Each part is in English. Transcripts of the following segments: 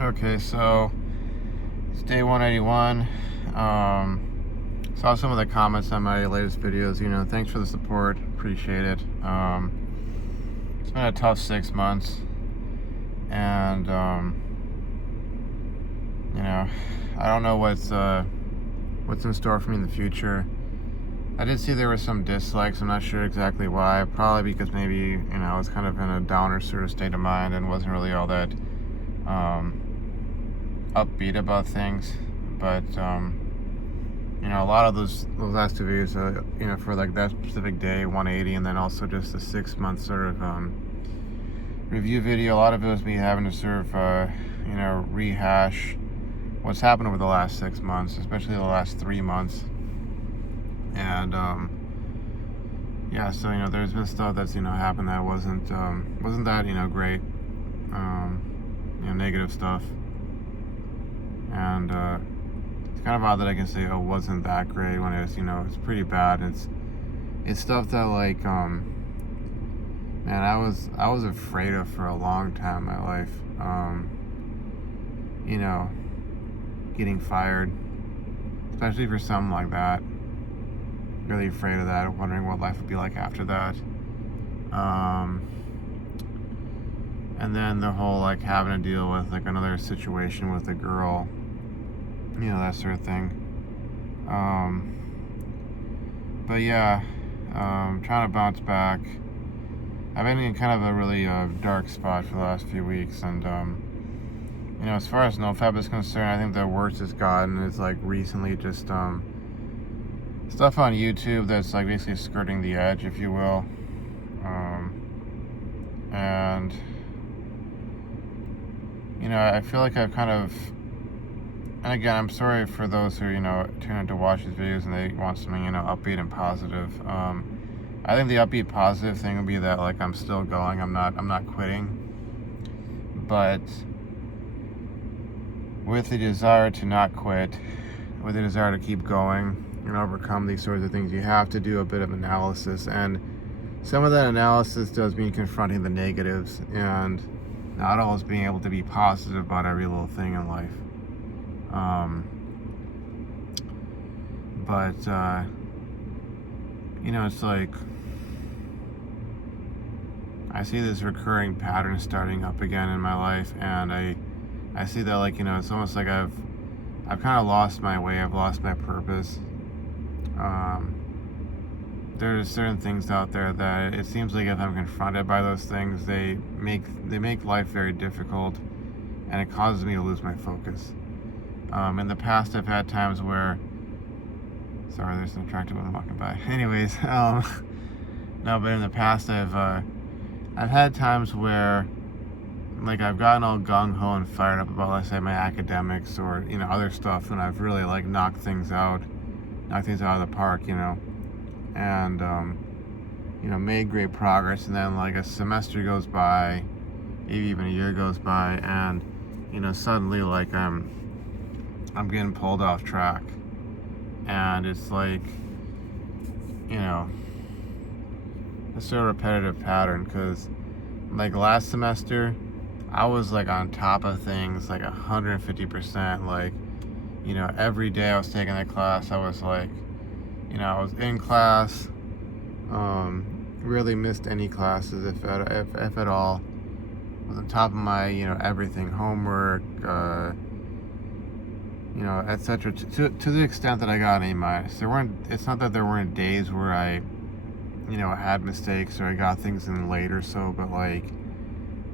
Okay, so it's day 181. Saw some of the comments on my latest videos. Thanks for the support. Appreciate it. It's been a tough 6 months, and I don't know what's in store for me in the future. I did see there were some dislikes. I'm not sure exactly why. Probably because maybe I was kind of in a downer sort of state of mind and wasn't really all that upbeat about things. But a lot of those last two videos, for like that specific day 180, and then also just the 6 month sort of review video. A lot of it was me having to sort of rehash what's happened over the last 6 months, especially the last 3 months. And so there's been stuff that's happened that wasn't that great, negative stuff. And it's kind of odd that I can say, oh, wasn't that great, when it's pretty bad. It's stuff that, like, man, I was afraid of for a long time in my life. Getting fired, especially for something like that. Really afraid of that, wondering what life would be like after that. And then the whole, like, having to deal with, like, another situation with a girl, that sort of thing. But yeah, trying to bounce back. I've been in kind of a really dark spot for the last few weeks, and as far as Nofap is concerned, I think the worst it's gotten is, like, recently just stuff on YouTube that's, like, basically skirting the edge, if you will. And I feel like I've kind of, and again, I'm sorry for those who tune in to watch these videos and they want something upbeat and positive. I think the upbeat positive thing would be that, like, I'm still going. I'm not quitting. But with the desire to not quit, with the desire to keep going and overcome these sorts of things, you have to do a bit of analysis. And some of that analysis does mean confronting the negatives and not always being able to be positive about every little thing in life. But it's like, I see this recurring pattern starting up again in my life, and I see that, like, it's almost like I've kind of lost my way. I've lost my purpose. There's certain things out there that it seems like if I'm confronted by those things, they make life very difficult, and it causes me to lose my focus. In the past, I've had times where, sorry, there's an attractive woman walking by. Anyways, no, but in the past, I've had times where, like, I've gotten all gung-ho and fired up about, let's say, my academics or other stuff, and I've really, like, knocked things out of the park, and made great progress. And then, like, a semester goes by, maybe even a year goes by, and suddenly, like, I'm getting pulled off track. And it's like, it's a repetitive pattern, because, like, last semester I was, like, on top of things, like 150%. Like, every day I was taking that class, I was, like, I was in class, really missed any classes if at all. I was on top of my everything, homework, etc. To the extent that I got an A-. It's not that there weren't days where I had mistakes or I got things in late or so, but, like,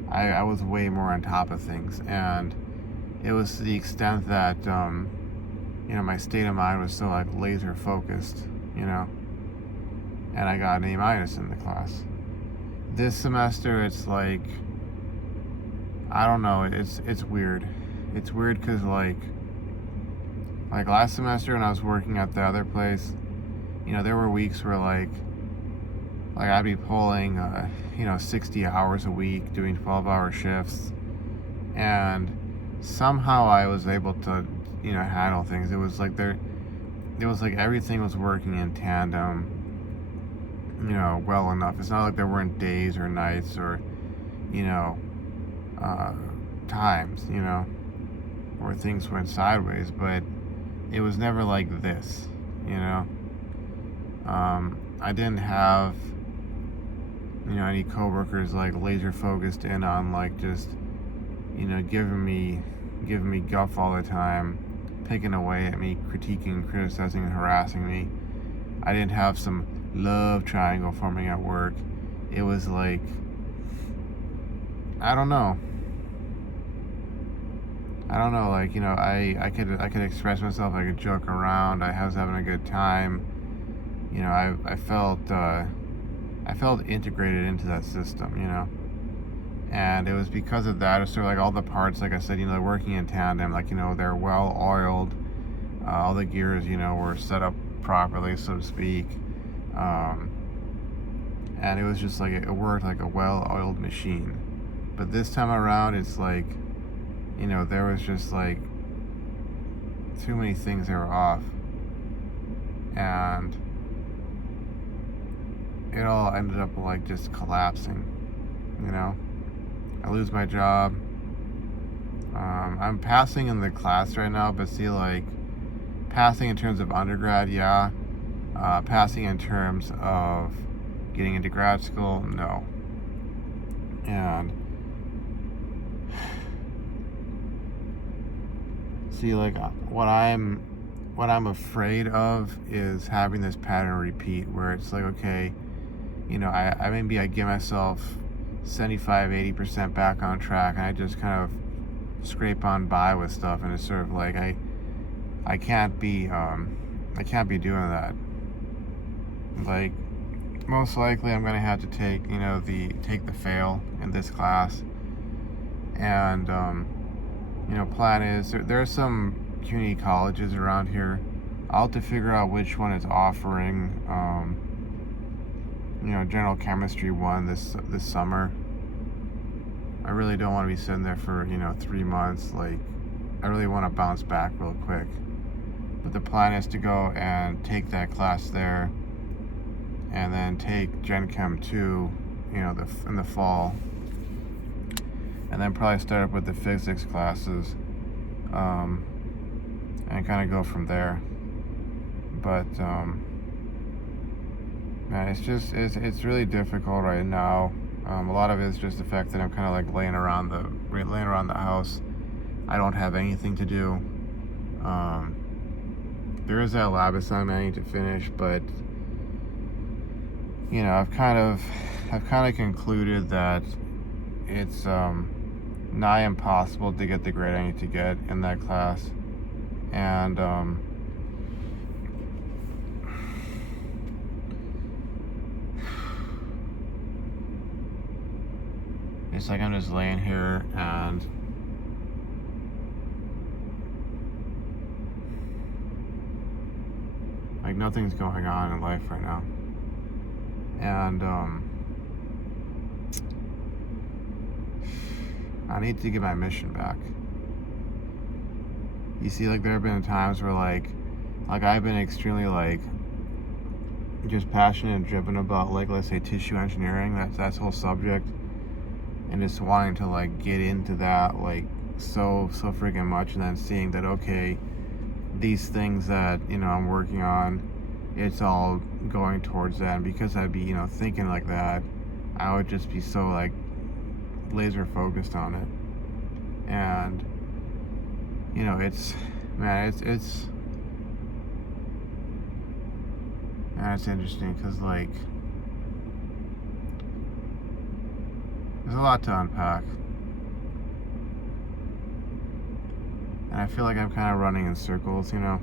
I was way more on top of things. And it was to the extent that my state of mind was so, like, laser focused, and I got an A- in the class. This semester, it's like, I don't know, it's weird. It's weird because, like last semester when I was working at the other place, there were weeks where, like I'd be pulling 60 hours a week, doing 12-hour shifts, and somehow I was able to handle things. It was like everything was working in tandem, well enough. It's not like there weren't days or nights or times, where things went sideways, but it was never like this, you know. I didn't have, any coworkers like laser focused in on like just, giving me guff all the time, picking away at me, critiquing, criticizing, and harassing me. I didn't have some love triangle forming at work. It was like, I don't know. Like, I could express myself, I could joke around, I was having a good time. I felt integrated into that system, and it was because of that. It's sort of like all the parts, like I said, working in tandem, like, they're well oiled, all the gears, were set up properly, so to speak, and it was just like, it worked like a well-oiled machine. But this time around, it's like, there was just like too many things that were off, and it all ended up like just collapsing. I lose my job. I'm passing in the class right now, but see, like, passing in terms of undergrad, yeah. Passing in terms of getting into grad school, no. And see, like, what I'm afraid of is having this pattern repeat where it's like, okay, I give myself 75-80% back on track, and I just kind of scrape on by with stuff, and it's sort of like I can't be doing that. Like, most likely I'm gonna have to take the fail in this class, and plan is there are some community colleges around here. I'll have to figure out which one is offering general chemistry one this summer. I really don't want to be sitting there for 3 months. Like, I really want to bounce back real quick. But the plan is to go and take that class there, and then take Gen Chem 2, in the fall, and then probably start up with the physics classes, and kind of go from there. But man, it's really difficult right now. A lot of it is just the fact that I'm kind of like laying around the house. I don't have anything to do. There is that lab assignment I need to finish, but I've kind of concluded that it's nigh impossible to get the grade I need to get in that class, and it's like I'm just laying here and like nothing's going on in life right now. And I need to get my mission back. You see, like, there have been times where like I've been extremely like just passionate and driven about, like, let's say tissue engineering, that's whole subject, and just wanting to like get into that like so freaking much, and then seeing that, okay, these things that I'm working on, it's all going towards that, and because I'd be thinking like that, I would just be so like laser focused on it. And it's interesting because like there's a lot to unpack, and I feel like I'm kind of running in circles, because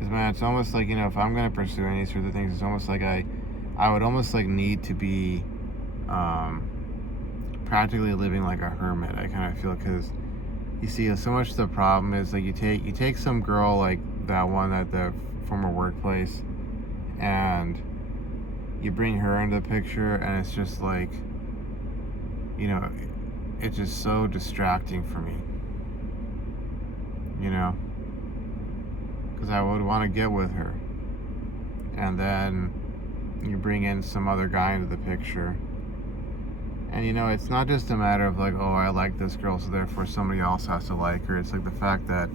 man, it's almost like, if I'm gonna pursue any sort of things, it's almost like I would almost like need to be practically living like a hermit. I kind of feel, because you see, so much of the problem is like you take some girl like that one at the former workplace, and you bring her into the picture, and it's just like, it's just so distracting for me, because I would want to get with her, and then you bring in some other guy into the picture, And it's not just a matter of like, oh, I like this girl, so therefore somebody else has to like her. It's like the fact that,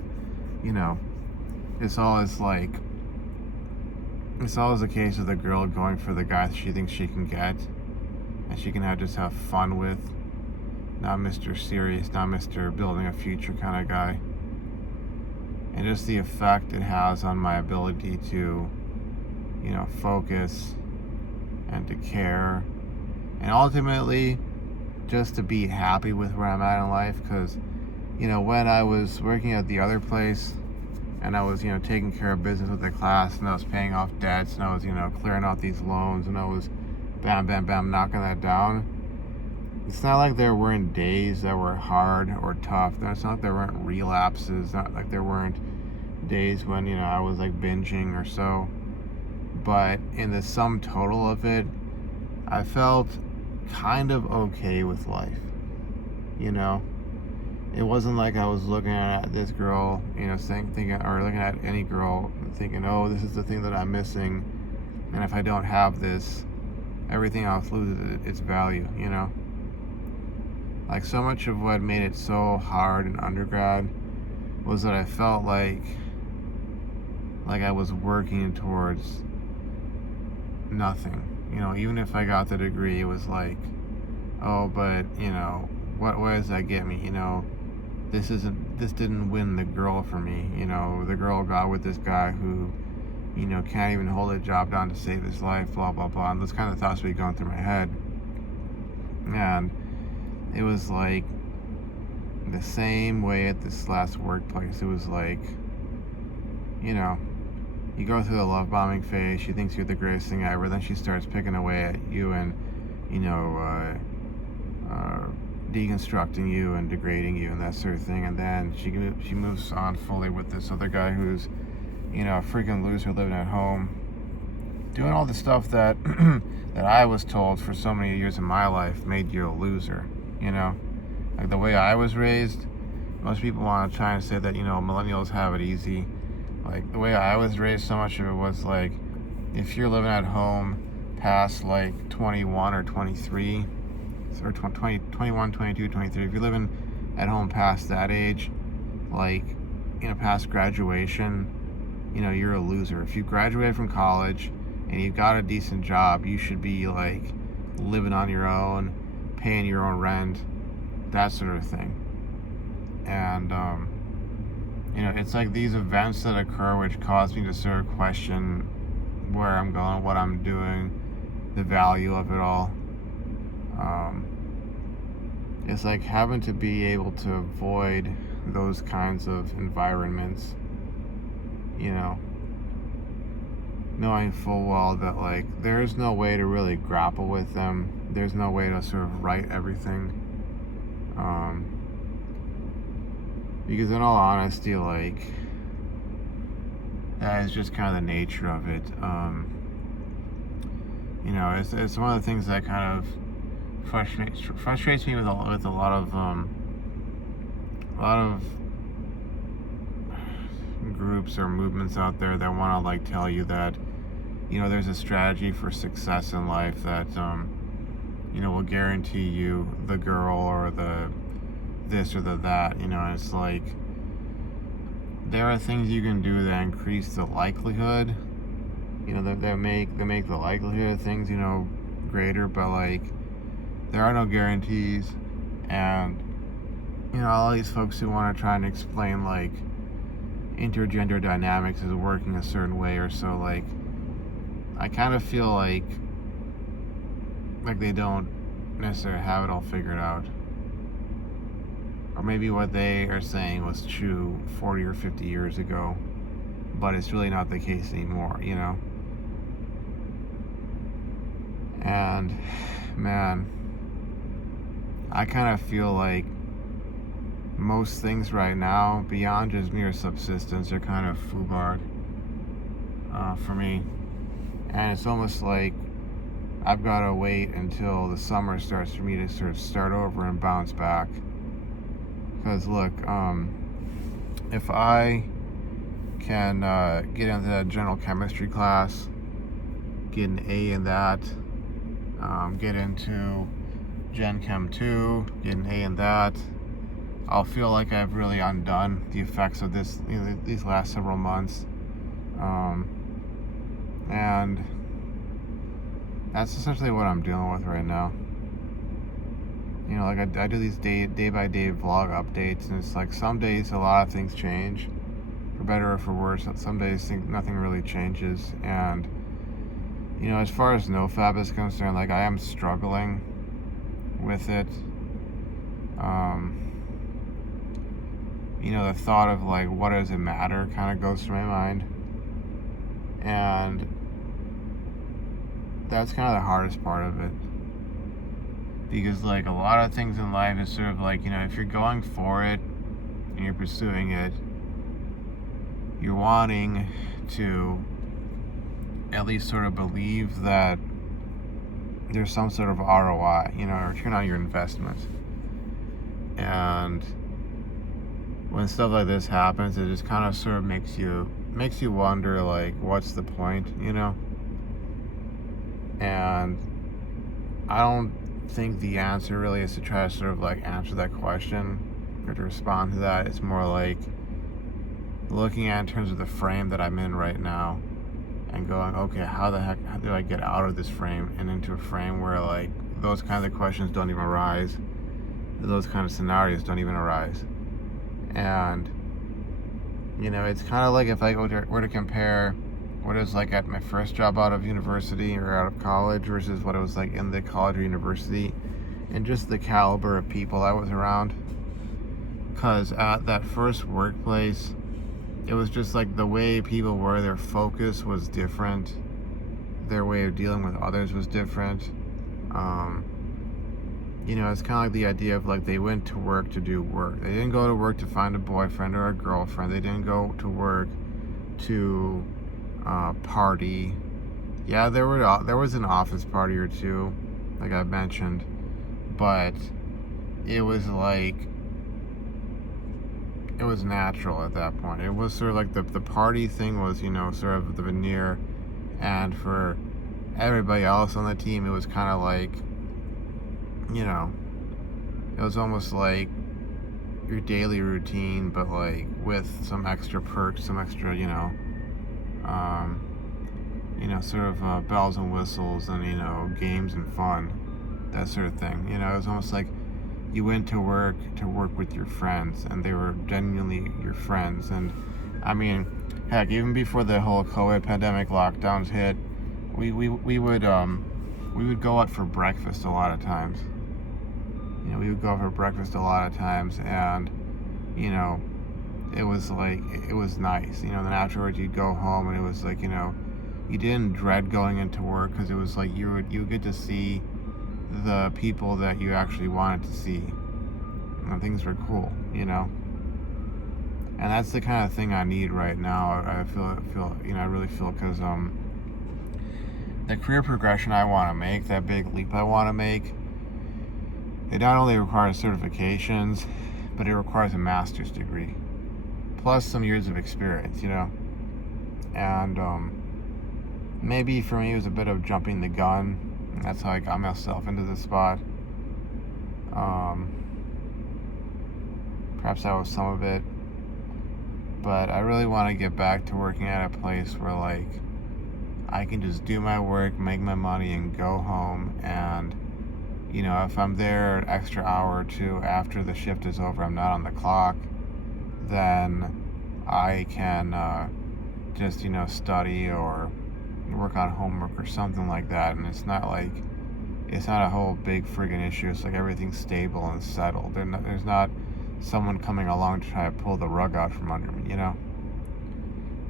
you know, it's always a case of the girl going for the guy she thinks she can get, and she can just have fun with, not Mr. Serious, not Mr. building a future kind of guy. And just the effect it has on my ability to, focus and to care, and ultimately just to be happy with where I'm at in life. Because, when I was working at the other place and I was, taking care of business with the class, and I was paying off debts, and I was, clearing out these loans, and I was bam, bam, bam, knocking that down. It's not like there weren't days that were hard or tough. It's not like there weren't relapses. Not like there weren't days when, I was like binging or so. But in the sum total of it, I felt kind of okay with life. It wasn't like I was looking at this girl, thinking, or looking at any girl thinking, oh, this is the thing that I'm missing, and if I don't have this, everything else loses its value. Like, so much of what made it so hard in undergrad was that I felt like I was working towards nothing. Even if I got the degree, it was like, oh, but what does that get me? This didn't win the girl for me. The girl got with this guy who, can't even hold a job down to save his life, blah, blah, blah. And those kind of thoughts would be going through my head. And it was like the same way at this last workplace. It was like, you go through the love bombing phase. She thinks you're the greatest thing ever. Then she starts picking away at you and, deconstructing you and degrading you and that sort of thing. And then she moves on fully with this other guy who's, a freaking loser living at home, doing all the stuff that that I was told for so many years of my life made you a loser. Like the way I was raised, most people want to try and say that, millennials have it easy. Like, the way I was raised, so much of it was like, if you're living at home past like 21 or 23, or 20, 21, 22, 23, if you're living at home past that age, like, past graduation, you're a loser. If you graduated from college and you got a decent job, you should be like living on your own, paying your own rent, that sort of thing. And it's like these events that occur which cause me to sort of question where I'm going, what I'm doing, the value of it all. It's like having to be able to avoid those kinds of environments, knowing full well that like there's no way to really grapple with them. There's no way to sort of right everything. Because in all honesty, like, that is just kind of the nature of it. It's one of the things that kind of frustrates me with a lot of groups or movements out there that want to like tell you that there's a strategy for success in life that will guarantee you the girl or the this or the that. And it's like there are things you can do that increase the likelihood, that make the likelihood of things greater, but like there are no guarantees. And all these folks who want to try and explain like intergender dynamics is working a certain way or so, like I kind of feel like they don't necessarily have it all figured out. Or maybe what they are saying was true 40 or 50 years ago, but it's really not the case anymore, And man, I kind of feel like most things right now, beyond just mere subsistence, are kind of foobarred for me. And it's almost like I've got to wait until the summer starts for me to sort of start over and bounce back. Because look, if I can get into that general chemistry class, get an A in that, get into Gen Chem 2, get an A in that, I'll feel like I've really undone the effects of this, these last several months. And that's essentially what I'm dealing with right now. Like I do these day by day vlog updates, and it's like some days a lot of things change, for better or for worse. Some days nothing really changes. And as far as Nofap is concerned, like I am struggling with it. The thought of like, what does it matter, kind of goes through my mind. And that's kind of the hardest part of it. Because like a lot of things in life is sort of like, if you're going for it and you're pursuing it, you're wanting to at least sort of believe that there's some sort of ROI, return on your investment. And when stuff like this happens, it just kind of sort of makes you wonder, like, what's the point, And I don't think the answer really is to try to sort of like answer that question or to respond to that. It's more like looking at in terms of the frame that I'm in right now and going, okay, how do I get out of this frame and into a frame where like those kinds of questions don't even arise, those kind of scenarios don't even arise. And it's kind of like if I were to compare what it was like at my first job out of university or out of college versus what it was like in the college or university, and just the caliber of people I was around. Because at that first workplace, it was just like the way people were, their focus was different, their way of dealing with others was different. It's kind of like the idea of like they went to work to do work. They didn't go to work to find a boyfriend or a girlfriend. They didn't go to work to party. Yeah, there was an office party or two, like I mentioned, but it was like it was natural at that point. It was sort of like the party thing was sort of the veneer, and for everybody else on the team, it was kind of like it was almost like your daily routine, but like with some extra perks, some extra sort of bells and whistles and games and fun, that sort of thing. It was almost like you went to work with your friends, and they were genuinely your friends. And I mean, heck, even before the whole COVID pandemic lockdowns hit, we would go out for breakfast a lot of times. We would go for breakfast a lot of times, and it was like, it was nice. Then afterwards you'd go home, and it was like, you didn't dread going into work, because it was like you would get to see the people that you actually wanted to see, and things were cool, and that's the kind of thing I need right now. I really feel, because the career progression I want to make, that big leap I want to make, it not only requires certifications, but it requires a master's degree plus some years of experience, and maybe for me it was a bit of jumping the gun, and that's how I got myself into this spot. Perhaps that was some of it, but I really want to get back to working at a place where like I can just do my work, make my money, and go home. And if I'm there an extra hour or two after the shift is over, I'm not on the clock, then I can just study or work on homework or something like that. And it's not a whole big friggin' issue. It's like everything's stable and settled. There's not someone coming along to try to pull the rug out from under me,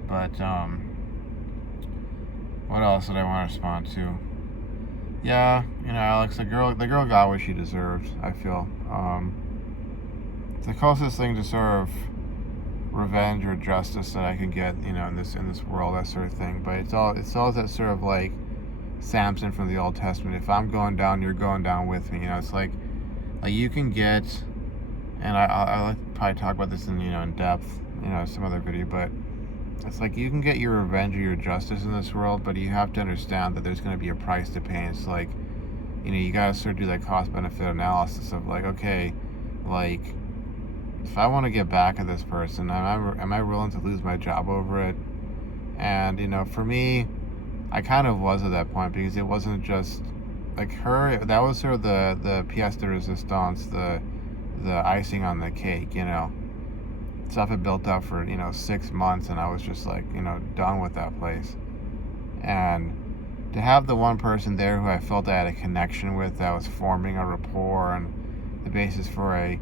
But what else did I want to respond to? Yeah, Alex, the girl got what she deserved, I feel. It's the closest thing to sort of revenge or justice that I can get, in this world, that sort of thing. But it's all that sort of like Samson from the Old Testament. If I'm going down, you're going down with me. It's like you can get, and I'll like to probably talk about this in depth, some other video, but it's like you can get your revenge or your justice in this world, but you have to understand that there's going to be a price to pay. It's like you gotta sort of do that cost benefit analysis of like, okay, like, if I want to get back at this person, am I willing to lose my job over it? And for me, I kind of was at that point, because it wasn't just like her. That was sort of the pièce de résistance, the icing on the cake. Stuff had built up for 6 months, and I was just like done with that place. And to have the one person there who I felt I had a connection with, that was forming a rapport and the basis for a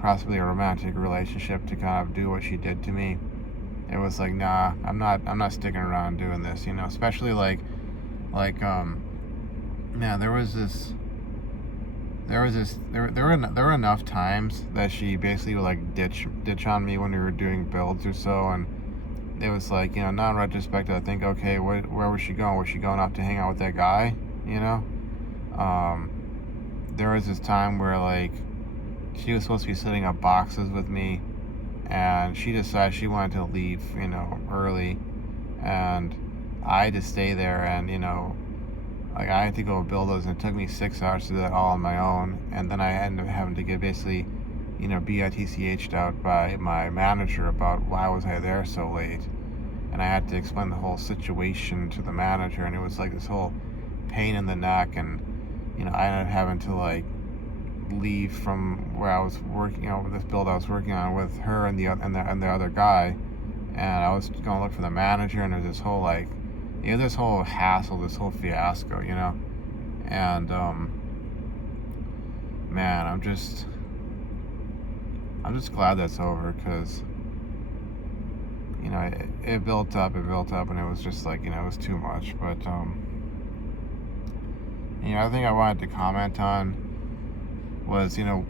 possibly a romantic relationship, to kind of do what she did to me, it was like, nah, I'm not sticking around doing this. Especially like yeah, there were enough times that she basically would like ditch on me when we were doing builds or so. And it was like, now in retrospect, I think, okay, where was she going? Was she going off to hang out with that guy? There was this time where like she was supposed to be setting up boxes with me, and she decided she wanted to leave, early, and I had to stay there, and like I had to go build those, and it took me 6 hours to do that all on my own. And then I ended up having to get basically, BITCH'd out by my manager about why was I there so late. And I had to explain the whole situation to the manager, and it was like this whole pain in the neck. And I ended up having to like leave from where I was working, this build I was working on with her and the other guy. And I was going to look for the manager, and there's this whole like, this whole hassle, this whole fiasco, and man, I'm just glad that's over, because it built up, and it was just like, it was too much. But I think I wanted to comment on was, a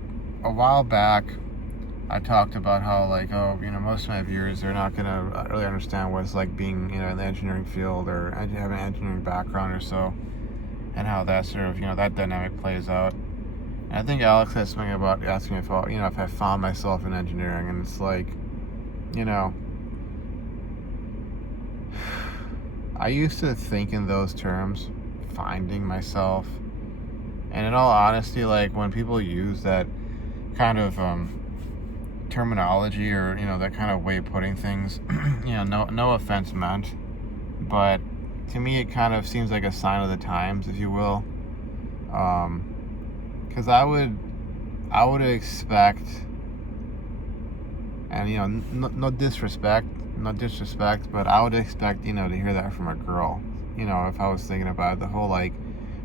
while back I talked about how like, most of my viewers, they're not gonna really understand what it's like being, in the engineering field, or having an engineering background or so, and how that sort of, that dynamic plays out. And I think Alex had something about asking me if I found myself in engineering, and it's like, I used to think in those terms, finding myself, and in all honesty, like when people use that kind of terminology, or that kind of way of putting things, no offense meant, but to me it kind of seems like a sign of the times, if you will, because I would expect, and no disrespect, but I would expect to hear that from a girl, if I was thinking about it, the whole like,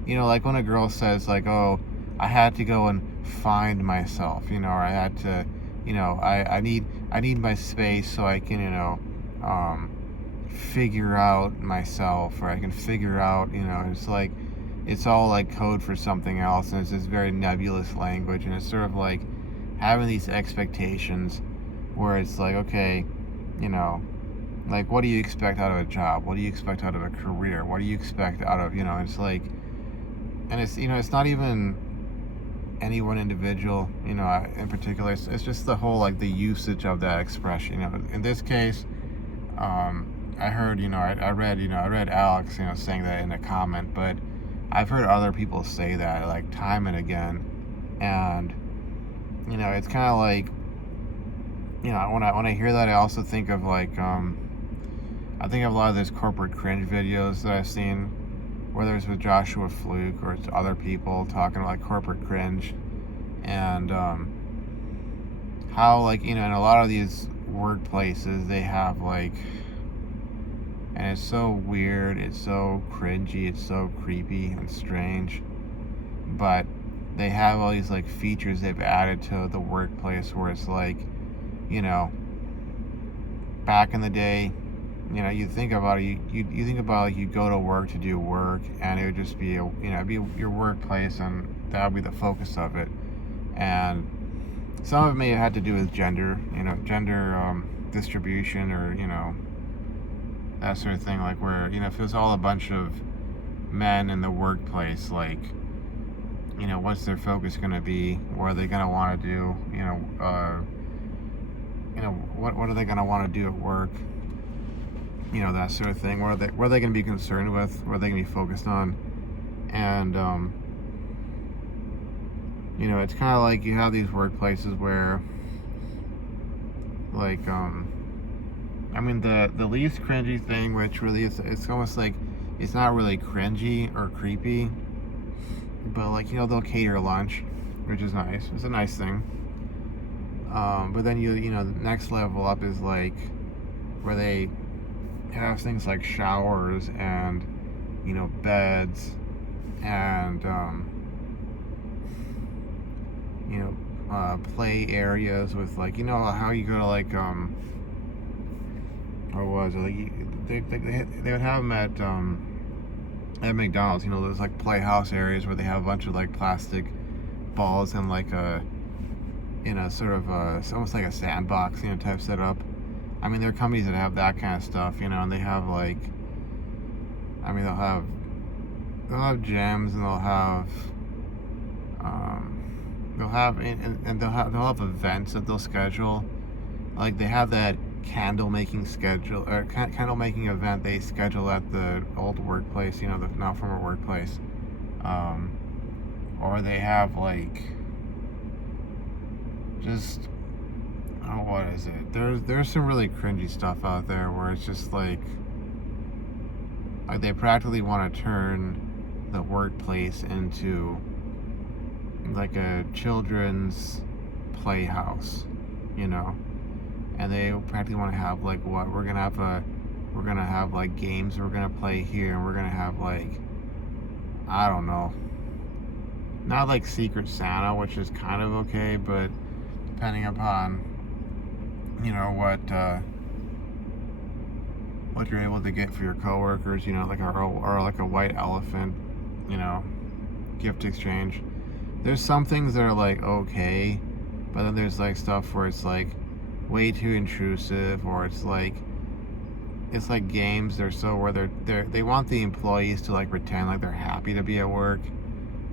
like when a girl says like, oh, I had to go and find myself, or I had to, I need my space so I can, figure out myself, or I can figure out, it's like, it's all like code for something else, and it's this very nebulous language, and it's sort of like having these expectations where it's like, okay, like, what do you expect out of a job? What do you expect out of a career? What do you expect out of, it's like, and it's, it's not even any one individual, in particular. It's just the whole, like, the usage of that expression. In this case, I heard, I read Alex, saying that in a comment, but I've heard other people say that, like, time and again. And, it's kind of like, when I hear that, I also think of, like, I think of a lot of those corporate cringe videos that I've seen, whether it's with Joshua Fluke or it's other people talking about like corporate cringe, and how, like, in a lot of these workplaces they have like, and it's so weird, it's so cringy, it's so creepy and strange, but they have all these like features they've added to the workplace where it's like, back in the day, you think about it, you think about, like, you go to work to do work, and it would just be it'd be your workplace, and that would be the focus of it. And some of it may have had to do with gender distribution, or that sort of thing, like where if it was all a bunch of men in the workplace, like, what's their focus going to be? What are they going to want to do? What are they going to want to do at work? That sort of thing. What are they going to be concerned with? What are they going to be focused on? And It's kind of like you have these workplaces where, like, I mean, the least cringy thing, which really is, it's almost like it's not really cringy or creepy, but like, they'll cater lunch, which is nice. It's a nice thing. But then the next level up is like where they have things like showers and beds and play areas with, like, how you go to, like, or was it like they would have them at McDonald's. There's like playhouse areas where they have a bunch of like plastic balls and like in a sort of it's almost like a sandbox type setup. I mean, there are companies that have that kind of stuff, and they have, like, I mean, they'll have gyms, and they'll have events that they'll schedule. Like, they have that candle making event they schedule at the old workplace, the now former workplace. Or they have, like, just, oh, what is it? There's some really cringy stuff out there where it's just like they practically want to turn the workplace into like a children's playhouse, and they practically want to have, like, what we're gonna have like games we're gonna play here, and we're gonna have, like, I don't know, not like Secret Santa, which is kind of okay, but depending upon what you're able to get for your coworkers, like, or like a white elephant, gift exchange. There's some things that are like okay, but then there's like stuff where it's like way too intrusive, or it's like games. They're so where they want the employees to like pretend like they're happy to be at work,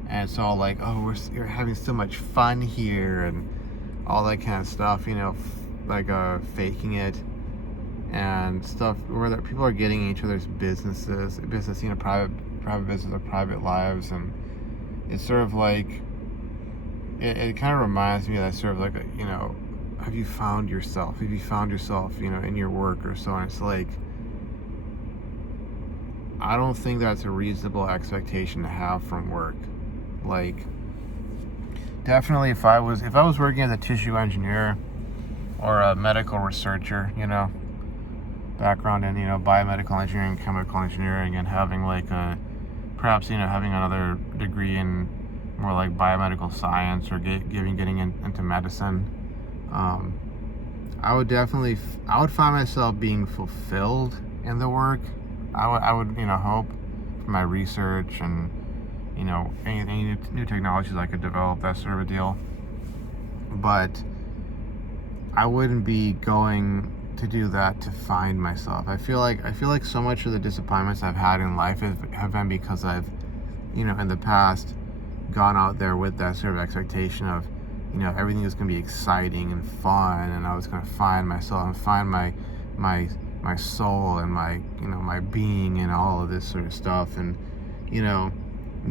and it's all like, oh, you're having so much fun here, and all that kind of stuff, like faking it and stuff, where people are getting each other's business, private business or private lives, and it's sort of like it kind of reminds me of that sort of like have you found yourself in your work or so. And it's like, I don't think that's a reasonable expectation to have from work. Like, definitely if I was working as a tissue engineer or a medical researcher, background in biomedical engineering, chemical engineering, and having like perhaps having another degree in more like biomedical science, or getting into medicine, I would find myself being fulfilled in the work. I would hope for my research and any new technologies I could develop, that sort of a deal. But I wouldn't be going to do that to find myself. I feel like so much of the disappointments I've had in life have been because I've in the past gone out there with that sort of expectation of everything was going to be exciting and fun, and I was going to find myself and find my soul and my my being and all of this sort of stuff. And you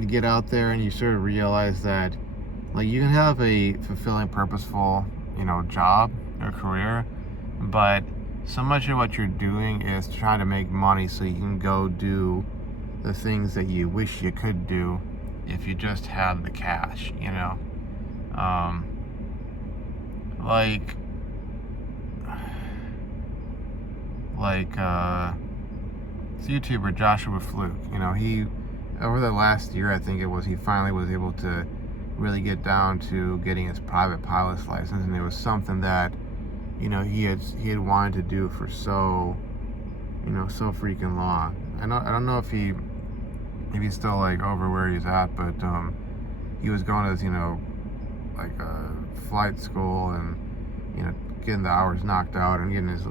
get out there and you sort of realize that, like, you can have a fulfilling, purposeful job or career, but so much of what you're doing is trying to make money so you can go do the things that you wish you could do if you just had the cash, like this YouTuber Joshua Fluke, he, over the last year, I think it was, he finally was able to really get down to getting his private pilot's license, and it was something that he had wanted to do for so freaking long. I don't know if he's still like over where he's at, but he was going as like a flight school, and getting the hours knocked out, and getting his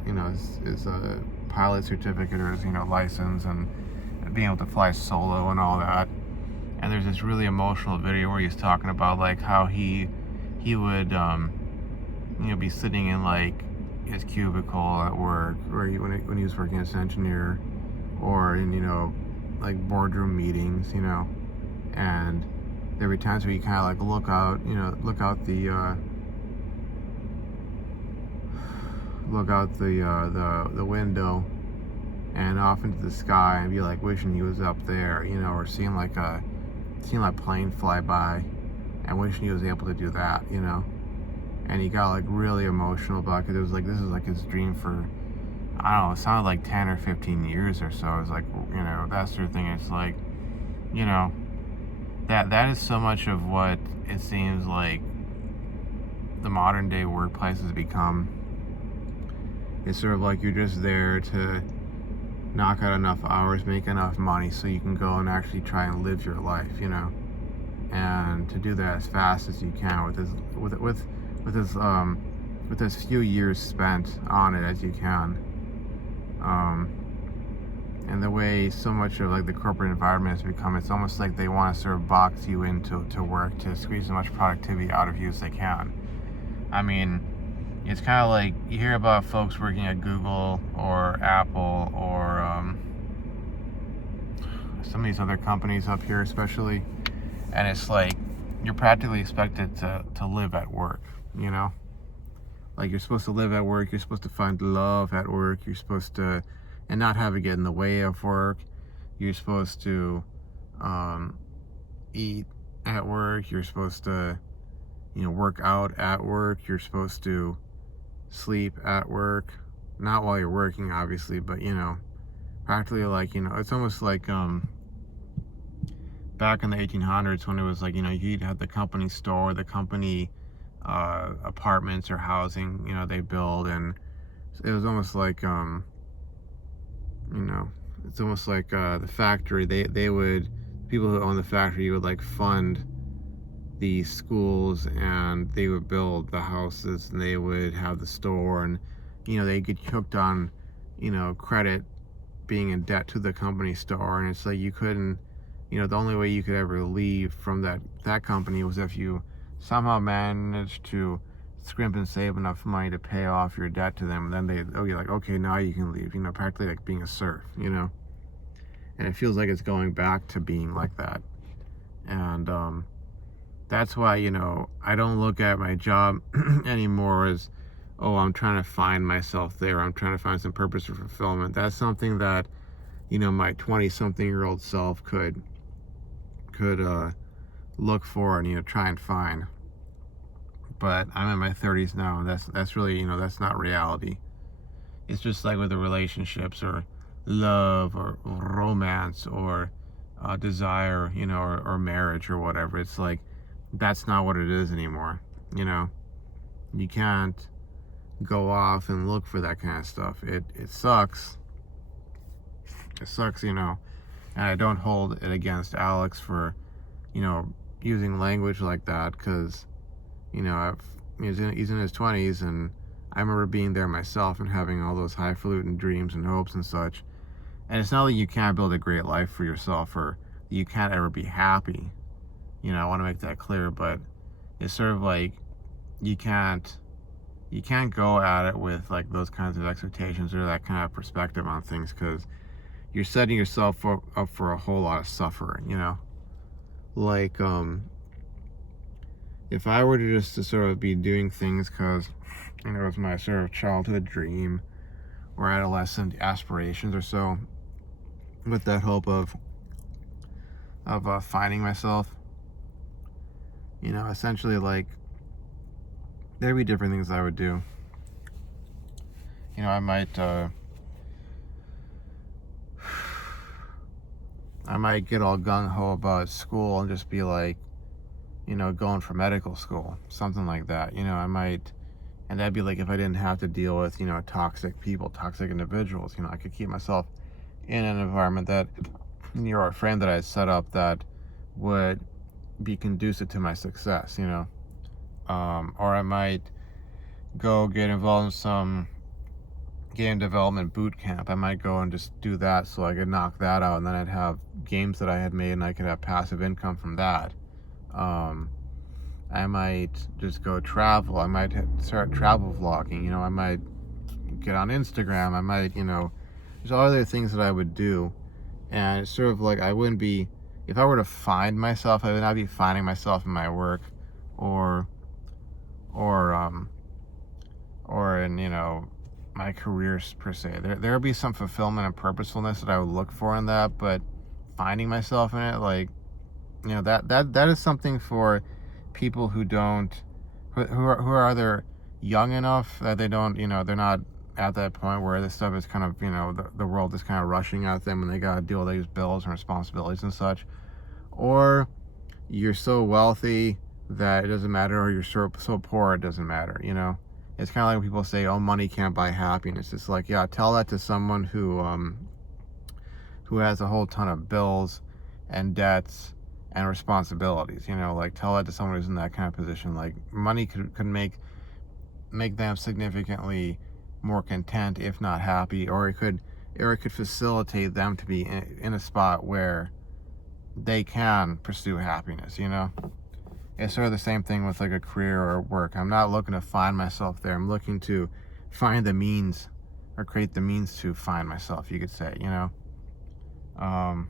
pilot certificate, or his license, and being able to fly solo and all that. And there's this really emotional video where he's talking about like how he would be sitting in like his cubicle at work, or when he was working as an engineer, or in like boardroom meetings, and there'd be times where you kind of like look out the window and off into the sky and be like wishing he was up there, or seeing like a plane fly by and wishing he was able to do that, and he got like really emotional about it because it was like this is like his dream for, I don't know, it sounded like 10 or 15 years or so. It was like, that sort of thing. It's like, that is so much of what it seems like the modern day workplace has become. It's sort of like you're just there to knock out enough hours, make enough money so you can go and actually try and live your life, and to do that as fast as you can with as few years spent on it as you can. And the way so much of like the corporate environment has become, it's almost like they want to sort of box you into work to squeeze as much productivity out of you as they can. I mean, it's kind of like you hear about folks working at Google or Apple or some of these other companies up here especially, and it's like you're practically expected to live at work, like you're supposed to live at work, you're supposed to find love at work, you're supposed to, and not have it get in the way of work, you're supposed to eat at work, you're supposed to work out at work, you're supposed to sleep at work, not while you're working obviously, but practically like it's almost like back in the 1800s when it was like you'd have the company store, the company apartments or housing they build, and it was almost like it's almost like the factory, they would, people who own the factory would like fund the schools, and they would build the houses, and they would have the store, and they get hooked on credit, being in debt to the company store, and it's like you couldn't, the only way you could ever leave from that company was if you somehow managed to scrimp and save enough money to pay off your debt to them, and then you're like, okay, now you can leave, practically like being a serf, and it feels like it's going back to being like that. And that's why I don't look at my job anymore as, oh, I'm trying to find myself there, I'm trying to find some purpose or fulfillment. That's something that my 20-something-year-old self could look for and try and find. But I'm in my 30s now, and that's really that's not reality. It's just like with the relationships or love or romance or desire, or marriage or whatever. It's like that's not what it is anymore. You can't go off and look for that kind of stuff. It sucks. It sucks, and I don't hold it against Alex for using language like that, because he's in his 20s, and I remember being there myself and having all those highfalutin dreams and hopes and such. And it's not like you can't build a great life for yourself or you can't ever be happy. I want to make that clear, but it's sort of like you can't go at it with like those kinds of expectations or that kind of perspective on things, because you're setting yourself up for a whole lot of suffering, like if I were to just to sort of be doing things because it was my sort of childhood dream or adolescent aspirations or so, with that hope of finding myself, essentially, like, there'd be different things I would do. I might get all gung-ho about school and just be like, going for medical school, something like that. I might, and that'd be like if I didn't have to deal with, toxic people, toxic individuals. I could keep myself in an environment that, or a frame that I set up that would be conducive to my success, or I might go get involved in some game development boot camp. I might go and just do that so I could knock that out, and then I'd have games that I had made and I could have passive income from that. I might just go travel. I might start travel vlogging. I might get on Instagram. I might, there's all other things that I would do. And it's sort of like I wouldn't be if I were to find myself, I would not be finding myself in my work, or or um or in, my careers per se. There would be some fulfillment and purposefulness that I would look for in that, but finding myself in it, like, that is something for people who don't, who are either young enough that they don't, they're not at that point where this stuff is kind of, the world is kind of rushing at them and they got to deal with these bills and responsibilities and such, or you're so wealthy that it doesn't matter, or you're so poor it doesn't matter. It's kind of like when people say, "Oh, money can't buy happiness." It's like, yeah, tell that to someone who has a whole ton of bills and debts and responsibilities. Like, tell that to someone who's in that kind of position. Like, money could make them significantly more content, if not happy, or it could facilitate them to be in a spot where they can pursue happiness. It's sort of the same thing with like a career or work. I'm not looking to find myself there. I'm looking to find the means, or create the means to find myself, you could say. So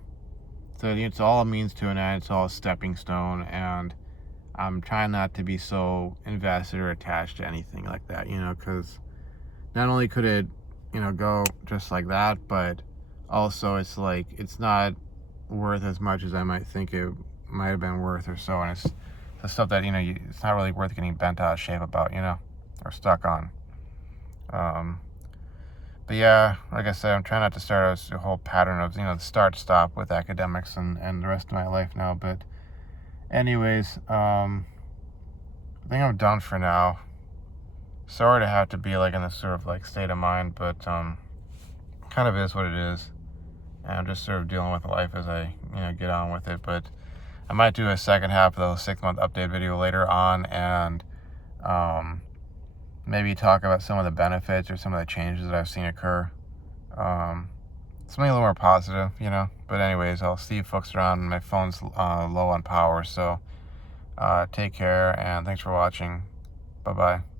it's all a means to an end. It's all a stepping stone, and I'm trying not to be so invested or attached to anything like that, because not only could it, go just like that, but also it's like, it's not worth as much as I might think it might have been worth or so. And it's the stuff that, it's not really worth getting bent out of shape about, or stuck on. But yeah, like I said, I'm trying not to start a whole pattern of, start stop with academics and the rest of my life now. But anyways, I think I'm done for now. Sorry to have to be like in this sort of like state of mind, but kind of is what it is. And I'm just sort of dealing with life as I, get on with it. But I might do a second half of the 6-month update video later on, and maybe talk about some of the benefits or some of the changes that I've seen occur. Something a little more positive, But anyways, I'll see you folks around. My phone's low on power, so take care, and thanks for watching. Bye-bye.